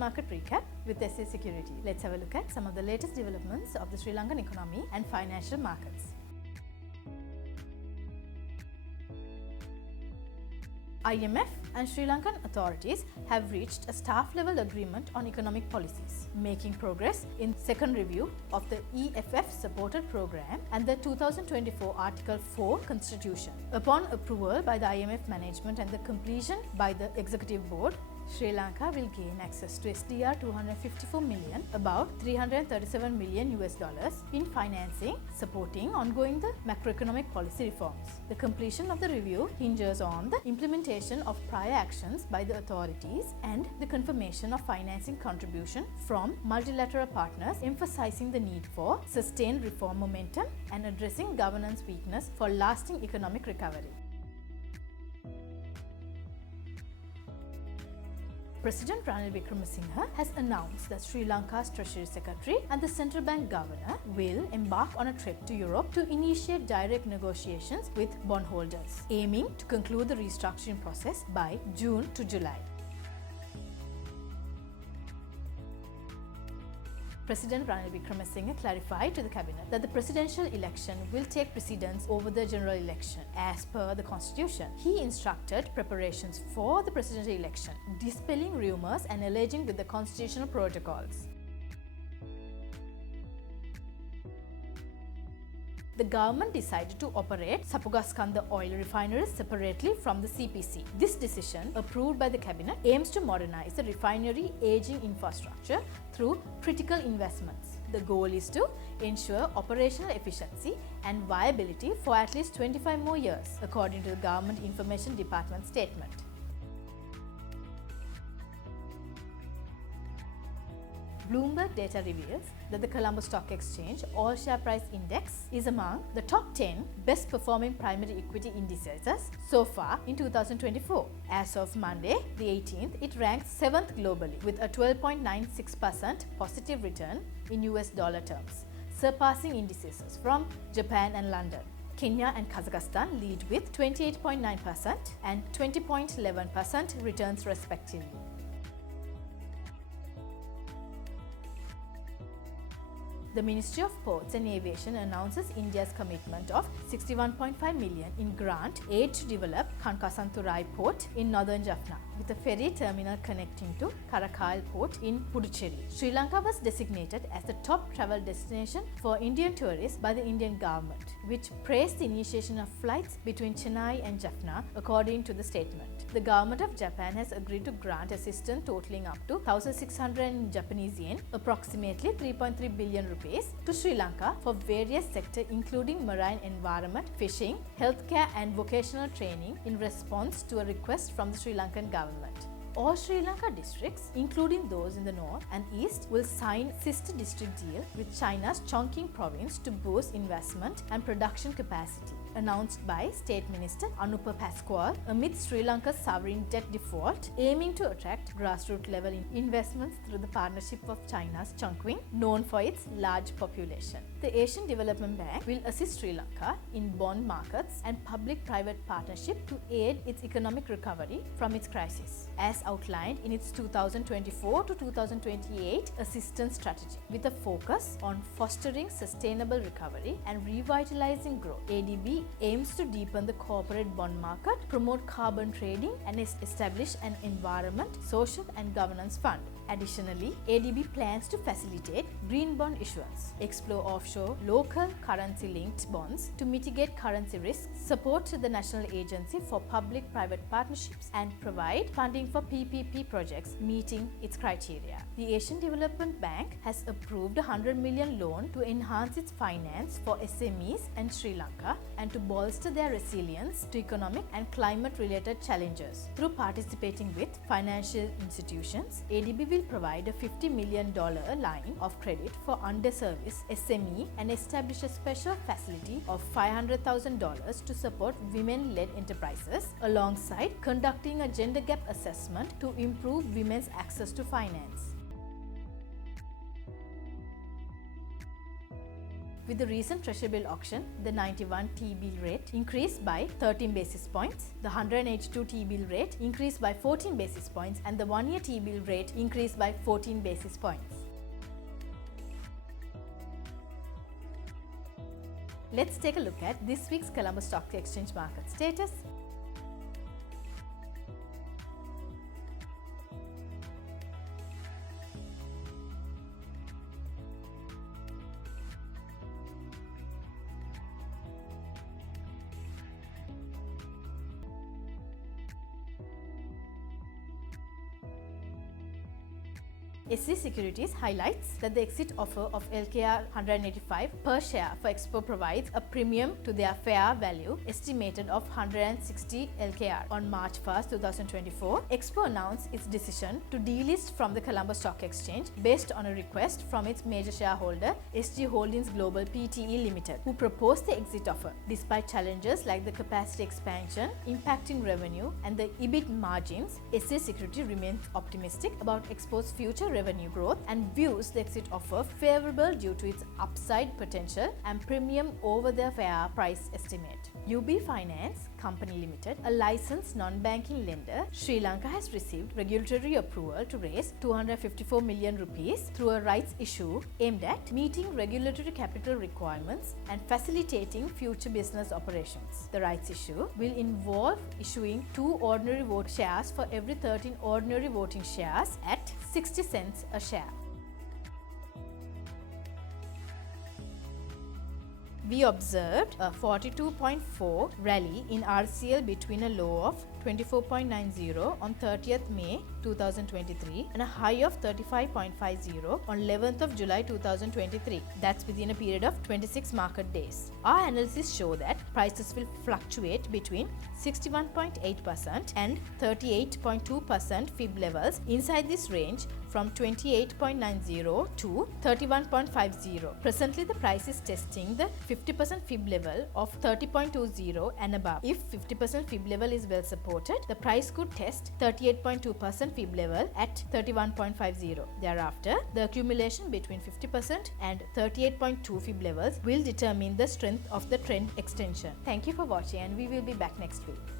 pre-market recap with SC Security. Let's have a look at some of the latest developments of the Sri Lankan economy and financial markets. IMF and Sri Lankan authorities have reached a staff-level agreement on economic policies, making progress in second review of the EFF-supported program and the 2024 Article 4 Constitution. Upon approval by the IMF management and the completion by the Executive Board, Sri Lanka will gain access to SDR 254 million, about $337 million in financing, supporting ongoing the macroeconomic policy reforms. The completion of the review hinges on the implementation of prior actions by the authorities and the confirmation of financing contribution from multilateral partners, emphasizing the need for sustained reform momentum and addressing governance weakness for lasting economic recovery. President Ranil Wickremesinghe has announced that Sri Lanka's Treasury Secretary and the Central Bank Governor will embark on a trip to Europe to initiate direct negotiations with bondholders, aiming to conclude the restructuring process by June to July. President Ranil Wickremesinghe clarified to the cabinet that the presidential election will take precedence over the general election as per the constitution. He instructed preparations for the presidential election, dispelling rumors and alleging with the constitutional protocols. The government decided to operate Sapugaskanda oil refineries separately from the CPC. This decision, approved by the cabinet, aims to modernize the refinery aging infrastructure through critical investments. The goal is to ensure operational efficiency and viability for at least 25 more years, according to the Government Information Department statement. Bloomberg data reveals that the Colombo Stock Exchange All Share Price Index is among the top 10 best performing primary equity indices so far in 2024. As of Monday, the 18th, it ranks 7th globally with a 12.96% positive return in US dollar terms, surpassing indices from Japan and London. Kenya and Kazakhstan lead with 28.9% and 20.11% returns respectively. The Ministry of Ports and Aviation announces India's commitment of 61.5 million in grant aid to develop Kankasanthurai Port in northern Jaffna, with a ferry terminal connecting to Karakal Port in Puducherry. Sri Lanka was designated as the top travel destination for Indian tourists by the Indian government, which praised the initiation of flights between Chennai and Jaffna, according to the statement. The government of Japan has agreed to grant assistance totaling up to 1,600 Japanese yen, approximately 3.3 billion rupees, to Sri Lanka for various sectors including marine environment, fishing, healthcare and vocational training in response to a request from the Sri Lankan government. All Sri Lanka districts, including those in the north and east, will sign sister district deal with China's Chongqing province to boost investment and production capacity, announced by State Minister Anupa Pasquale amid Sri Lanka's sovereign debt default, aiming to attract grassroots level investments through the partnership of China's Chongqing, known for its large population. The Asian Development Bank will assist Sri Lanka in bond markets and public-private partnership to aid its economic recovery from its crisis, as outlined in its 2024 to 2028 assistance strategy, with a focus on fostering sustainable recovery and revitalizing growth. ADB aims to deepen the corporate bond market, promote carbon trading, and establish an environment, social and governance fund. Additionally, ADB plans to facilitate green bond issuance, explore offshore local currency-linked bonds to mitigate currency risks, support the National Agency for Public-Private Partnerships, and provide funding for PPP projects meeting its criteria. The Asian Development Bank has approved a 100 million loan to enhance its finance for SMEs and Sri Lanka and to bolster their resilience to economic and climate-related challenges. Through participating with financial institutions, ADB will provide a $50 million line of credit for underserviced SME and establish a special facility of $500,000 to support women-led enterprises, alongside conducting a gender gap assessment to improve women's access to finance. With the recent Treasury-bill auction, the 91 T-bill rate increased by 13 basis points, the 182 T-bill rate increased by 14 basis points, and the 1-year T-bill rate increased by 14 basis points. Let's take a look at this week's Colombo Stock Exchange market status. SC Securities highlights that the exit offer of LKR 185 per share for Expo provides a premium to their fair value estimated of 160 LKR. On March 1, 2024, Expo announced its decision to delist from the Colombo Stock Exchange based on a request from its major shareholder SG Holdings Global Pte Limited, who proposed the exit offer. Despite challenges like the capacity expansion impacting revenue and the EBIT margins, SC Securities remains optimistic about Expo's future revenue growth and views the exit offer favorable due to its upside potential and premium over their fair price estimate. UB Finance Company Limited, a licensed non-banking lender, Sri Lanka has received regulatory approval to raise 254 million rupees through a rights issue aimed at meeting regulatory capital requirements and facilitating future business operations. The rights issue will involve issuing 2 ordinary vote shares for every 13 ordinary voting shares at 60 cents a share. We observed a 42.4 rally in RCL between a low of 24.90 on 30th May 2023 and a high of 35.50 on 11th of July 2023. That's within a period of 26 market days. Our analysis show that prices will fluctuate between 61.8% and 38.2% fib levels inside this range from 28.90 to 31.50. Presently, the price is testing the 50% fib level of 30.20 and above. If 50% fib level is well supported, the price could test 38.2% fib level at 31.50. Thereafter, the accumulation between 50% and 38.2 fib levels will determine the strength of the trend extension. Thank you for watching, and we will be back next week.